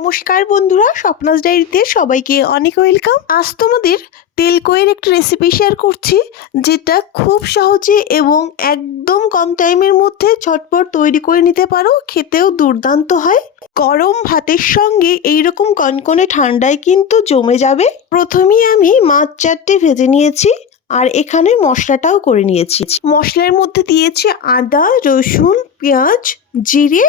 নমস্কার বন্ধুরা, স্বপ্নাস ডায়েরিতে সবাইকে অনেক ওয়েলকাম। আজ তোমাদের তেলকইয়ের একটা রেসিপি শেয়ার করছি, যেটা খুব সহজে এবং একদম কম টাইমের মধ্যে ঝটপট তৈরি করে নিতে পারো, খেতেও দুর্দান্ত হয়। গরম ভাতের সঙ্গে এইরকম কনকনে ঠান্ডায় কিন্তু জমে যাবে। প্রথমেই আমি মাছ চারটে ভেজে নিয়েছি, আর এখানে মশলাটাও করে নিয়েছি। মশলার মধ্যে দিয়েছি আদা, রসুন, পেঁয়াজ, জিরে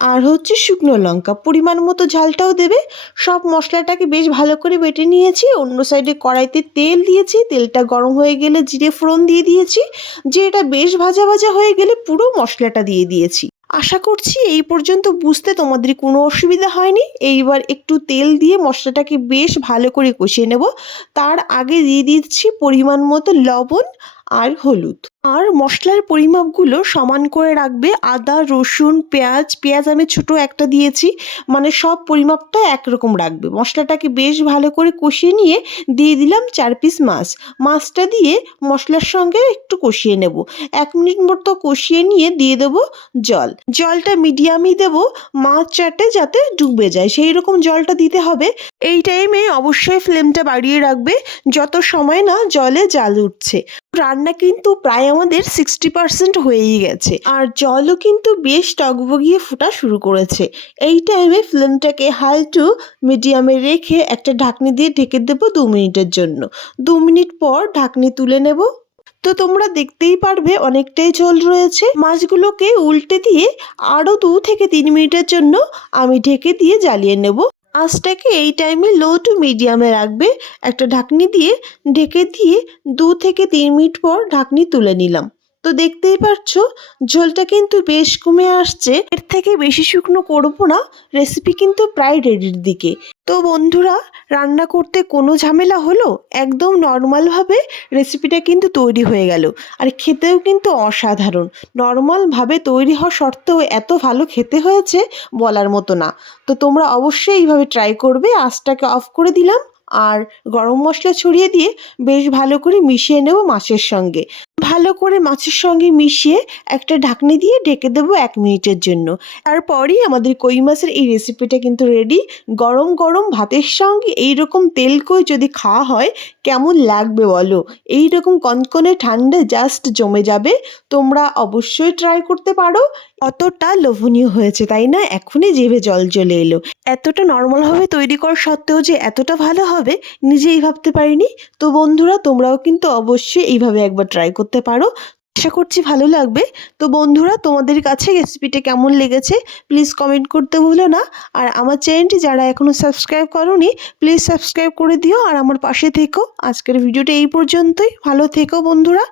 আর হচ্ছে শুকনো লঙ্কা। পরিমাণ মতো ঝালটাও দেবে। সব মশলাটাকে বেশ ভালো করে বেটে নিয়েছি। অন্য সাইডে কড়াইতে তেল দিয়েছি। তেলটা গরম হয়ে গেলে জিরে ফোড়ন দিয়ে দিয়েছি। যে এটা বেশ ভাজা ভাজা হয়ে গেলে পুরো মশলাটা দিয়ে দিয়েছি। আশা করছি এই পর্যন্ত বুঝতে তোমাদের কোনো অসুবিধা হয়নি। এইবার একটু তেল দিয়ে মশলাটাকে বেশ ভালো করে কষিয়ে নেব। তার আগে দিয়ে দিচ্ছি পরিমাণ মতো লবণ আর হলুদ। আর মশলার পরিমাপগুলো সমান করে রাখবে আদা, রসুন, পেঁয়াজ। পেঁয়াজ আমি ছোট একটা দিয়েছি মানে সব পরিমাপটা একরকম রাখবে। মশলাটাকে বেশ ভালো করে কষিয়ে নিয়ে দিয়ে দিলাম চার পিস মাছ। মাছটা দিয়ে মশলার সঙ্গে একটু কষিয়ে নেব। এক মিনিট মতো কষিয়ে নিয়ে দিয়ে দেব জল। জলটা মিডিয়ামই দেব, মাছ চাটে যাতে ডুবে যায়। সেই রকম জলটা দিতে হবে। এই টাইমে অবশ্যই ফ্লেমটা বাড়িয়ে রাখবে। যত সময় না জলে জাল উঠছে। রান্না কিন্তু প্রায় আমাদের সিক্সটি পার্সেন্ট হয়েই গেছে। আর জলও কিন্তু বেশ টকবগিয়ে ফোটা শুরু করেছে। এই টাইমে ফ্লেমটাকে হাই টু মিডিয়ামে রেখে একটা ঢাকনি দিয়ে ঢেকে দেবো দু মিনিটের জন্য। দু মিনিট পর ঢাকনি তুলে নেব। তো তোমরা দেখতেই পারবে অনেকটাই ঝোল রয়েছে। মাছগুলোকে উল্টে দিয়ে আরও দু থেকে তিন মিনিটের জন্য আমি ঢেকে দিয়ে জ্বালিয়ে নেব। আঁচটাকে এই টাইমে লো টু মিডিয়ামে রাখবে, একটা ঢাকনি দিয়ে ঢেকে দিয়ে দু থেকে তিন মিনিট পর ঢাকনি তুলে নিলাম। তো দেখতেই পাচ্ছ ঝোলটা কিন্তু বেশ কমে আসছে। এর থেকে বেশি শুকনো করব না রেসিপি কিন্তু প্রায় রেডির দিকে। তো বন্ধুরা, রান্না করতে কোনো ঝামেলা হলো? একদম নর্মালভাবে রেসিপিটা কিন্তু তৈরি হয়ে গেল। আর খেতেও কিন্তু অসাধারণ। নর্মালভাবে তৈরি হওয়া সত্ত্বেও এত ভালো খেতে হয়েছে বলার মতো না। তো তোমরা অবশ্যই এইভাবে ট্রাই করবে। আঁচটাকে অফ করে দিলাম। আর গরম মশলা ছড়িয়ে দিয়ে বেশ ভালো করে মিশিয়ে নেব মাছের সঙ্গে। ভালো করে মাছের সঙ্গে মিশিয়ে একটা ঢাকনি দিয়ে ঢেকে দেবো এক মিনিটের জন্য। তারপরই আমাদের কই মাছের এই রেসিপিটা কিন্তু রেডি গরম গরম ভাতের সঙ্গে এই রকম তেল কই যদি খাওয়া হয়, কেমন লাগবে বলো? এই রকম কনকনে ঠান্ডা জাস্ট জমে যাবে। তোমরা অবশ্যই ট্রাই করতে পারো। কতটা লোভনীয় হয়েছে, তাই না? এখনই জিভে জল চলে এলো। এতটা নর্মালভাবে তৈরি করা সত্ত্বেও যে এতটা ভালো হবে, নিজেই ভাবতে পারিনি। তো বন্ধুরা, তোমরাও কিন্তু অবশ্যই এইভাবে একবার ট্রাই করতে পারো। আশা করছি ভালো লাগবে। তো বন্ধুরা, তোমাদের কাছে রেসিপিটা কেমন লেগেছে প্লিজ কমেন্ট করতে ভুলো না। আর আমার চ্যানেলটি যারা এখনও সাবস্ক্রাইব করনি প্লিজ সাবস্ক্রাইব করে দিও। আর আমার পাশে থেকো। আজকের ভিডিওটা এই পর্যন্তই। ভালো থেকো বন্ধুরা।